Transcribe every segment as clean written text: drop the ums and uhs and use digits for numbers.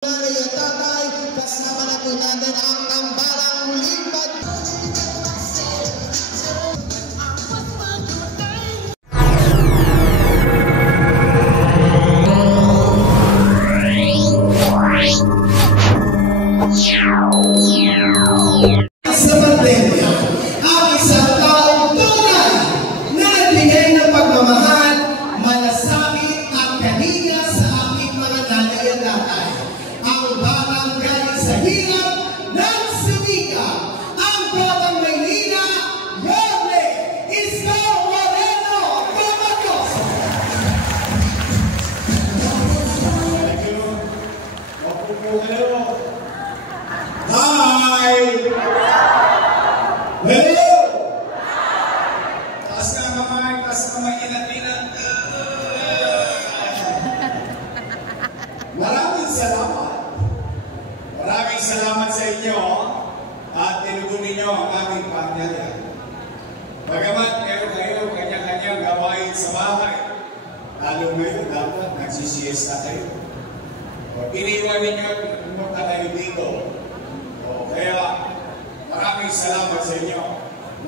Tatay, kasama na po natin ang tambalang muling sa pandemya, ang isang taong tunay na nagbigay ng pagmamahal, malasakit at kalinga sa aking mga nanay at tatay. Ang barangay sa hirap ng Sinika, ang Batang Maynila, Yorme, Isko Moreno, Tumagos! Hi! Hello! Taas na kamay, inat-inat. Maraming salamat. Maraming salamat sa inyo at tinugon ninyo ang aming pagnyaya. Bagamat kayo kanya-kanyang gawain sa bahay, lalo ngayon dapat nagsisiesta kayo. Iniwan ninyo at pumunta kayo dito. Kaya maraming salamat sa inyo.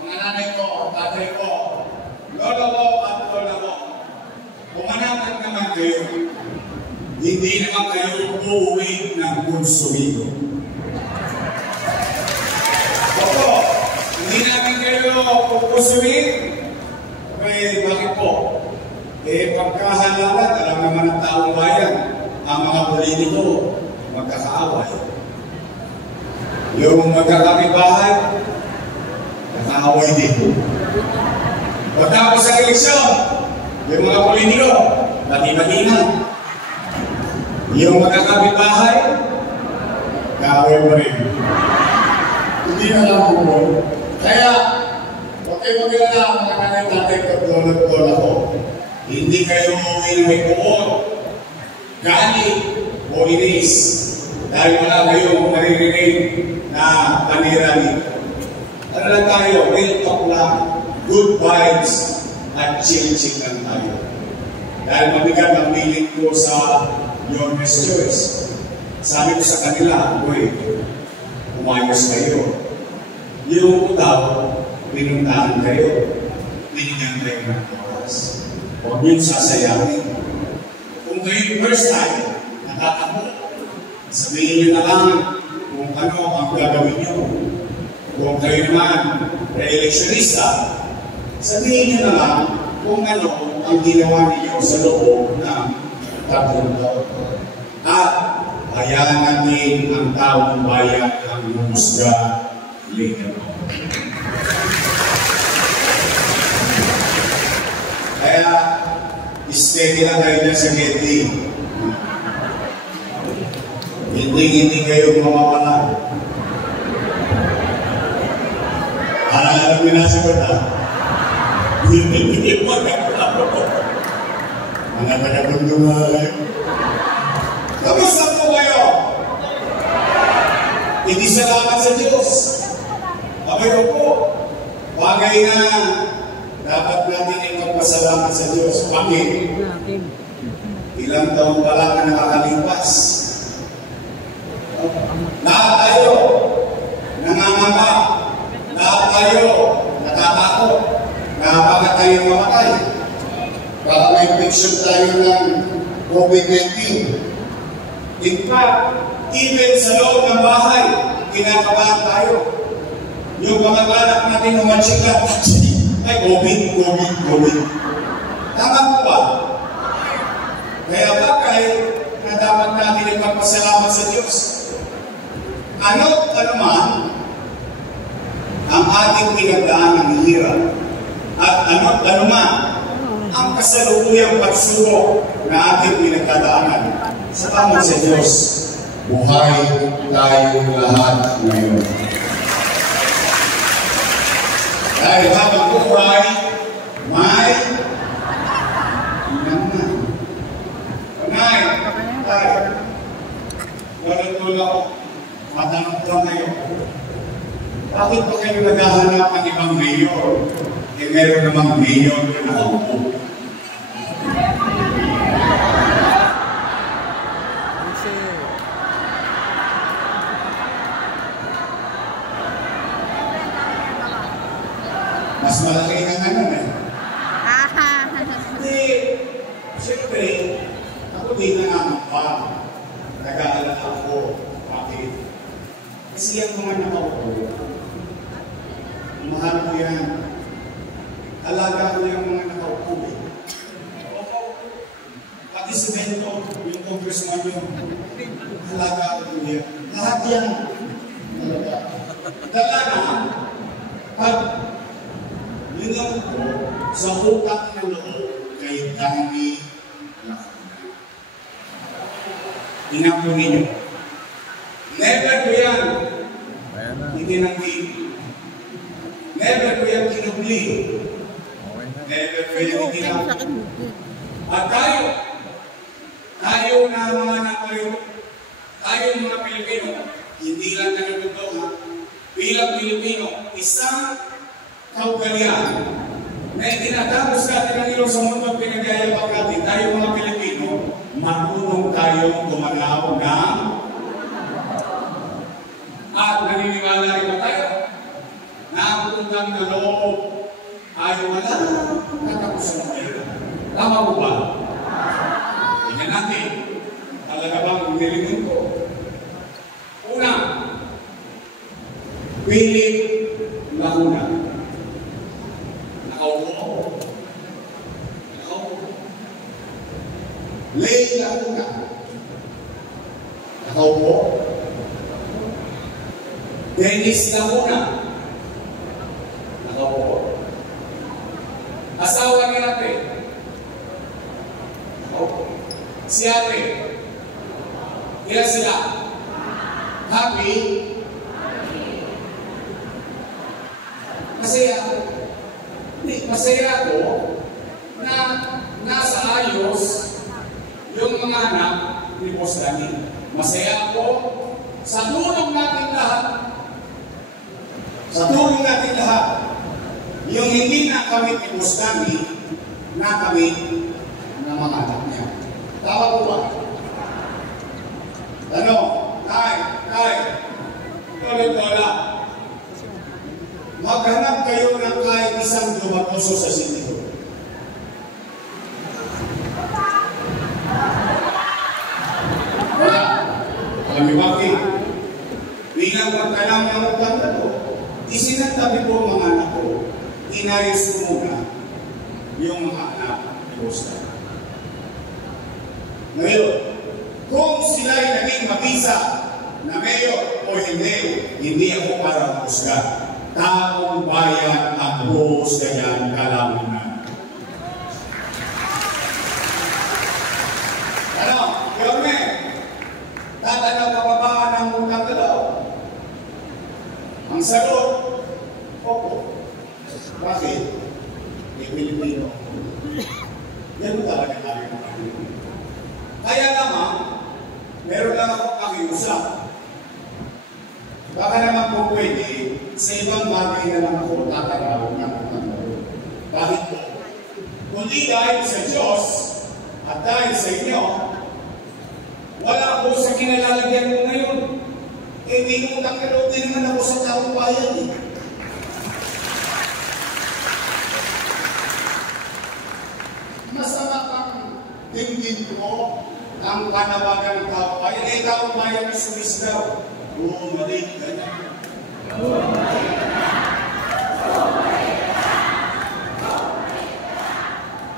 Mga nanay ko, tatay ko, lolo ko at lola ko. Pumanatag naman kayo. Hindi naman kayo uuwi ng konsumido. Opo, hindi namin kayo kukusumin. Okay, bakit po? Pagkahalalan, alam naman ng taong bayan, ang mga politiko magkakaaway. Yung magkakapitbahay, nakaaway dito. Pagkapos sa eleksyon, yung mga politiko, bati-batina. Yung magkakapitbahay, kaaway mo rin. Hindi na lang po. Kaya, huwag kayo mag-alala, mga nanay tatay katulad ako. Hindi kayo umuwi ng may puon, galit o inis. Dahil wala kayong maririnig na panira dito. Ano lang tayo? Real talk lang. Good vibes at chill-chill lang tayo. Dahil mabigat ang piling ko sa Your Best Choice. Sabi ko sa kanila, uy, umayos kayo. Yung daw, pinuntahan kayo. Binigyan kayo ng oras. Huwag niyong sasayahin. Kung kayo first time, natatakot. Sabihin niyo na lang kung ano ang gagawin niyo. Kung kayo naman re-electionista, sabihin niyo na lang kung ano ang ginawa niyo sa loob ng 3 taon. At hayaan natin ang taong bayan ang humusga later on. Kaya, steady lang kayo dyan sa Getty. Hindi kayo mawawala. Alam mo na sagot ha? Hindi mo nagkakaroon. Mga taga-bunduman. Kamusta po kayo? Hindi salamat sa Diyos. Kabayo po. Bagay na dapat natin ipagpasalamat sa Diyos. Bakit? Ilang taon pa lang na nakakalipas. Lahat tayo nangangamba. Lahat tayo natatakot. Baka tayo mamatay. Baka may infection tayo ng COVID-19. In fact, even sa loob ng bahay, kinakabahan tayo. Yung mga anak natin umansik lang, ay COVID. Tama po ba? Kaya bagay na dapat natin ipagpasalamat sa Diyos. Ano man ang ating pinagdaan ng hirap at ano man ang kasalukuyang pagsubok na ating pinagdadaanan, salamat sa Diyos, buhay tayong lahat ngayon. Dahil habang buhay, may tayo. Matanong ko lang kayo. Bakit pa kayo naghahanap ng ibang mayor? Meron namang mayor na nakaupo. Mas malaki nga nga eh. Hindi, siyempre, ako din nangangamba. Nag-aalala ako. Bakit? Kasi ang mga nakaupo, mahal ko yan. Alaga ko yung mga nakaupo eh. Pati si Bento, yung congressman yun, alaga ko yan. Lahat yan. Talaga, pag lingaw ko sa utak ng loob kay Danny Lacuna. Tingnan po ninyo. Never ko yan itinanggi. Never ko yan kinubli. Never ko yan itinanggi. At tayo na mga nakuyo, tayo mga Pilipino, hindi lang na nagtotoo ha, bilang Pilipino, isang kaugalian na itinatapos natin ang ilong sa mundo at pinagyayabang natin, tayo mga Pilipino, marunong tayong tumanaw ng at naniniwala rin ba tayo na ang utang na loob ay wala katapusan ng pera. Tama mo ba? Tingnan natin. Talaga bang nilimin ko? Una, Philip Lacuna. Nakaupo. Lay Lacuna. Nakaupo. Dennis Lacuna. Nakaupo. Asawa ni ate. Nakaupo. Si ate. Ilan sila? Happy? Masaya ako. Hindi, masaya ako na nasa ayos yung mga anak ni Boss Danny. Masaya ako sa tulong natin lahat. Sa tulong natin lahat. Yung hindi na kami ni Boss Danny, na kami na mga anak niya. Tama po ba? Ano? Lola, maghanap kayo ng kahit isang lumatoso sa sitio. Wala. Alam niyo bakit? Bilang magkalang ng utang na to, isinagtabi ko mga anak ko, inayos ko muna yung mga anak ni Costa. Ngayon, kung sila'y naging mabisa na mayor o hindi ako para mahusga. Taong bayan at buhos ganyan kalamunan. Ano? Yorme, tatanaw ka pa ba ng utang na daw? Ang sagot, opo. Bakit? May Pilipino. Yan mo talaga namin ang Pilipino. Kaya naman, meron lang ako pakiusap. Baka naman po pwede, sa ibang bagay na lang ako tataraw ng utang. Bakit po? Kundi dahil sa Diyos at dahil sa inyo, wala po sa kinalalagyan ko ngayon. Eh, may utang na loob din naman ako sa taong bayan eh. Masama pang tingin ko ang panawagan ng taong bayan. Eh, taong bayan ay sumisigaw. Oo, mali. Ganyan.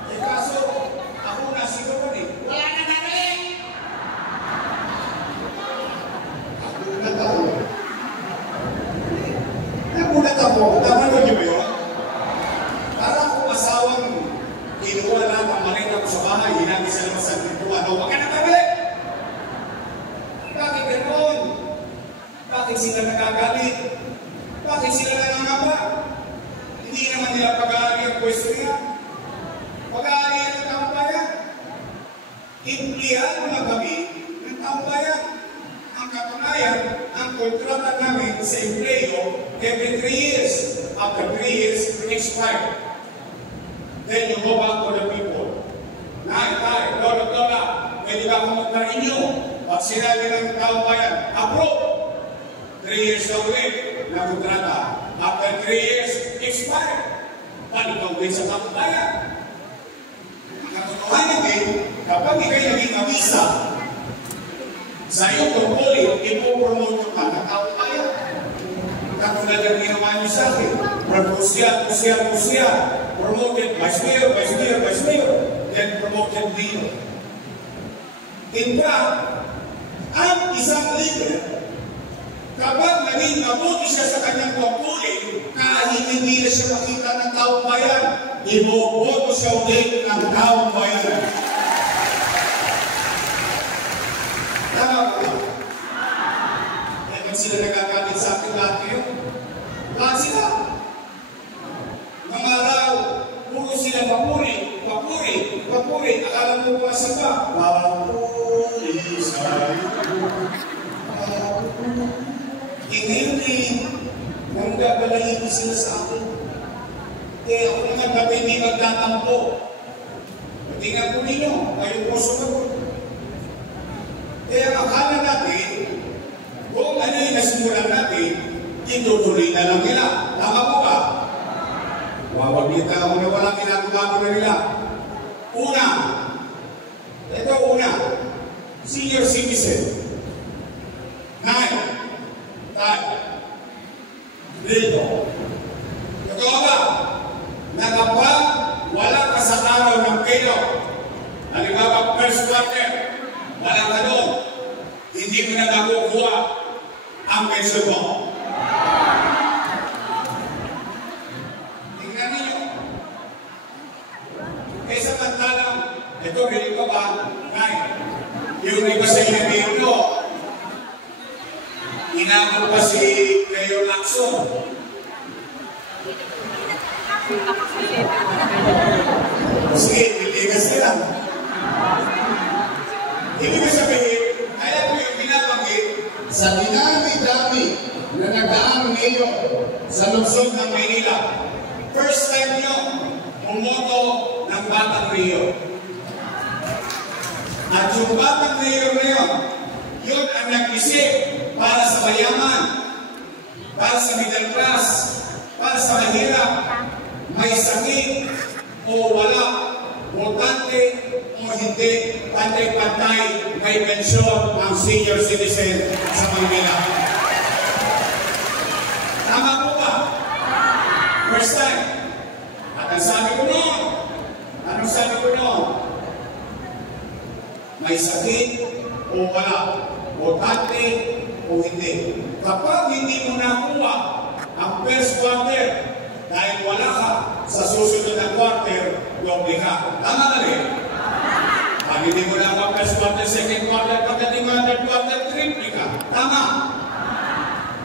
Eh, kaso, ako nasigawan eh. Wala na nagaling! Nagulat ako. Nagulat ako. Tama niyo ba yun? Para akong asawang kinuha lang ang malit ako sa bahay, hinagi sa labas ang pintuan. Huwag ka na nagaling! Bakit gano'n? Bakit sila nagagalit? Bakit sila nangangapa? Hindi naman nila pag-aari ang pwesto niya. Pag-aari ang taong bayan. Implihan mga kami ng taong bayan. Ang katunayan, ang kontrata namin sa empleo every 3 years. After 3 years, expire. Then you go back to the people. Tay, lola, pwede ba akong magka-renew? Pag sinabi ng taong bayan, approve! 3 years na ulit na kontrata. After 3 years, expire. balikan din sa kapubayan. Katotohanan din, kapag ikay naging mabisa, sa iyong tungkulin, ipopromote ka ng kapubayan. Katulad ng ginawa niyo sa akin, Kusya, promoted vice mayor, then promoted mayor. In fact, ang isang leader, kapag naging mabuti siya sa kanyang tungkulin, kahit hindi na siya makita ng taong bayan, iboboto siya ulit ng taong bayan. Tama ko ba? Kaya sila nagkakalit sa akin lahat ngayon. Lahat sila. Mga araw, puro sila papuri. Akala mo ba sa ba? Papuri sa'yo. Ngayon nang gagalayin sila sa akin. Ako naman dapat hindi magtatampo. Tingnan po ninyo, kayo po sumagot. Kaya akala natin, kung ano yung nasimulan natin, itutuloy na lang nila. Tama po ba? Wawaglita ako na walang ginagawa ko na nila. Una, senior citizen. 9, 10, dito. Totoo ba? Na kapag wala ka sa araw ng kayo, halimbawa first quarter, wala ka doon, hindi mo na nakukuha ang pension mo. Tingnan ninyo. Eh samantalang, ito rin ko ba? 9. Yung iba sa inyo, inabot pa si Mayor Lacson. Sige, iligas nila. Ibig sabihin, kaya ko yung binabanggit, sa dinami-dami na nagdaang ngayon sa lungsod ng Maynila, first time nyo umoto ng Batang Mayor. At yung Batang Mayor na yun ang nag-isip para sa mayaman, para sa middle class, para sa mahirap, may sakit o wala, botante o hindi, pantay-pantay, may pensyon ang senior citizen sa Manila. Tama po ba? First time. At ang sabi ko noon, anong sabi ko noon? May sakit o wala, botante o hindi. Kapag hindi mo nakuha ang first quarter, dahil wala ka sa susunod na quarter, doble ka. Tama na rin? Pag hindi mo na ang first quarter, second quarter, pagdating mo ang third quarter, triple ka. Tama?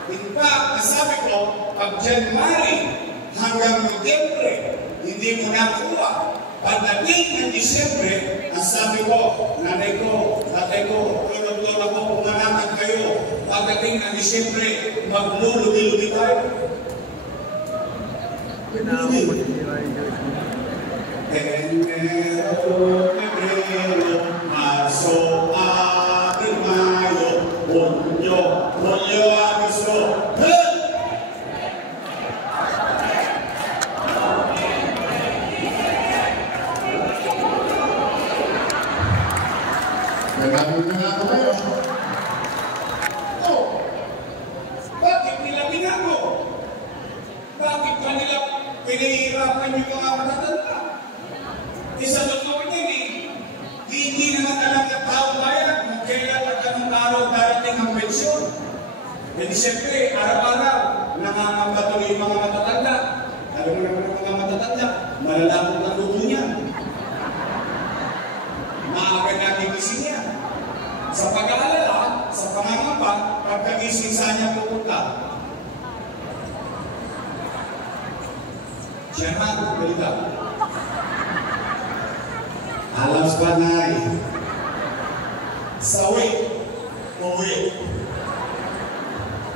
In fact, nasabi ko, pag January hanggang November, hindi mo nakuha. Pagdating ng Disyembre, ang sabi ko, nanay ko, tatay ko, lolo ko, pumanakan kayo. Pagdating ng Disyembre, maglulubi-lubi tayo. Enero, Febrero, Marzo, Abril, Mayo, Junio, Agosto. Nagagawin na nga ako kayo. Oh, bakit nila binago? Bakit kanila pinahihirapan yung mga matatanda? Isa totoo niyan hindi naman talaga tao bayan kung kailan at anong araw darating ang pensyon. Jadi siyempre, araw-araw, nangangamba tuloy yung mga matatanda. Alam mo naman ang mga matatanda, malalapot ang luto niya. Maaga natin gising niya. Sa pag-aalala, sa pangangamba, pagkagising sa niya pupunta. Chairman, balita. Alam sa panay. Sawi. Uwi.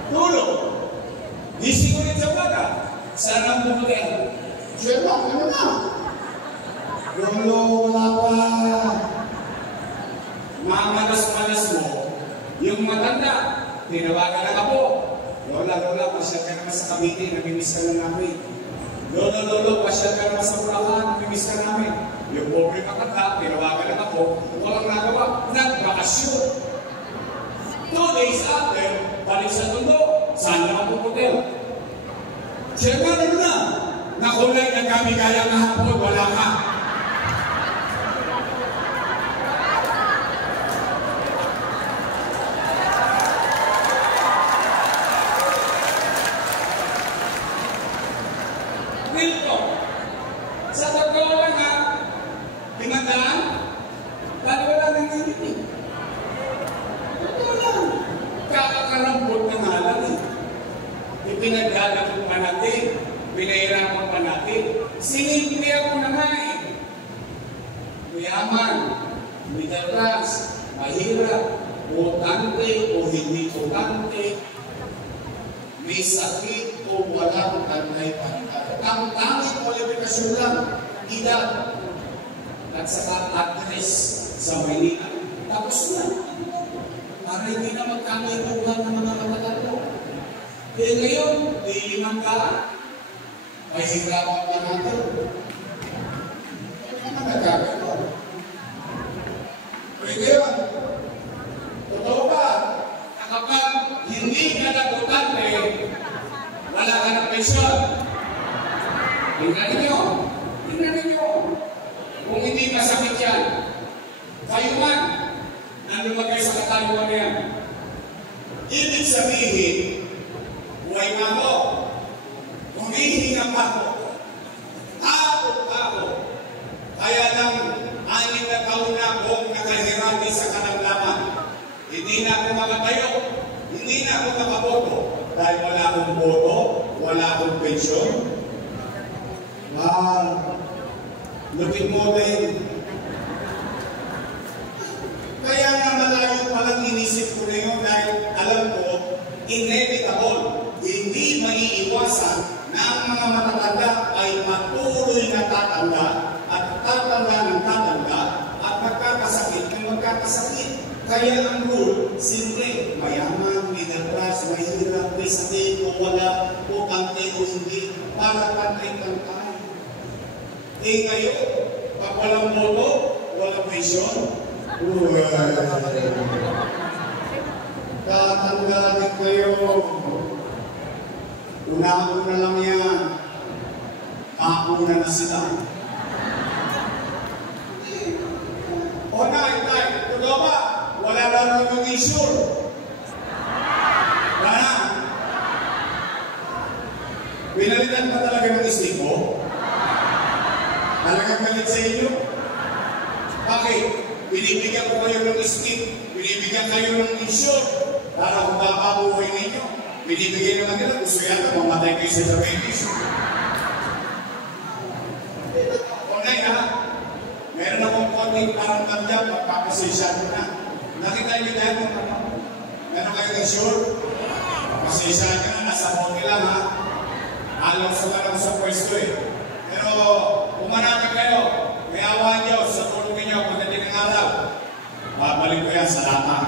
Tulog. Gising ulit sa baga. Saan ang pupunta? Chairman, ano na? Lolo, wala pa. Mamalas-malas mo. Yung matanda, tinawagan na ako. Lola, pasya ka naman sa Cavite, namimiss ka lang namin. Lolo, lolo, pasyal ka naman sa Bulacan, miss ka namin. Yung pobre makata, tinawagan lang ako, walang nagawa, nagbakasyon. 2 days after, balik sa Tondo, saan naman po hotel? Chairman, ano na? Nakulay na kami kaya kahapon, wala ka. Wilco, sa totoo lang ha, 500, dahil wala nang nangyayin. Totoo lang. Kakakarambot na nga lang eh. Ipinagdadakot pa natin, pinahirapan pa natin. Sinimpihan ko na nga eh. Mayaman, middle class, mahirap, utante o hindi utante, may sakit o walang pantay-pantay. Ang tanging kwalifikasyon lang, edad at saka address sa Maynila. Tapos na. Para hindi na magkakaituhan ng mga katatalo. Eh ngayon, limang ka, may hirapan pa natin. Ano naman nagkakaroon? Pwede yun. Totoo ba? Kapag hindi ka nagutante, wala ka ng pensyon. Tingnan ninyo. Tingnan ninyo. Kung hindi masakit yan, kayo man, lumagay sa katayuan na yan. Ibig sabihin, buhay na ako, humihinga pa ako, takot ako, kaya lang 6 na taon na akong nakahirami sa kalamdaman. Hindi na ako makatayo, hindi na ako nakaboto, dahil wala akong boto, wala akong pensyon. Lupit mo din. Kaya nga malayo palang inisip ko na yun dahil alam ko, inevitable, hindi maiiwasan na ang mga matatanda ay patuloy na tatanda at tatanda ng tatanda at magkakasakit ng magkakasakit. Kaya ang rule, simple, mayaman, middle class, mahirap, may sakit o wala, o kante o hindi, para pantay-pantay. Eh ngayon, pag walang boto, walang pensyon, tatanggalin kayo. Una-una lang yan. Mauna na sila. O nay, totoo ba? Wala lang yung issue. Wala. Pinalitan pa talaga ng isip mo? Talagang galit sa inyo? Bakit? Binibigyan ko kayo ng skip, binibigyan kayo ng insure para kung papabuhay ninyo. Binibigyan naman nila, gusto yata mamatay kayo sa diabetes. Onay ha, meron akong konting parang tanda, magpapasensya ko na. Nakita niyo dahil kung ano? Meron kayo insure? Pasensya ka na, nasa hotel lang ha. Alam sa lang sa pwesto eh. Pero kung marami kayo, may awa Diyos sa tulong ninyo pagdating ng araw. Babalik ko yan sa lata.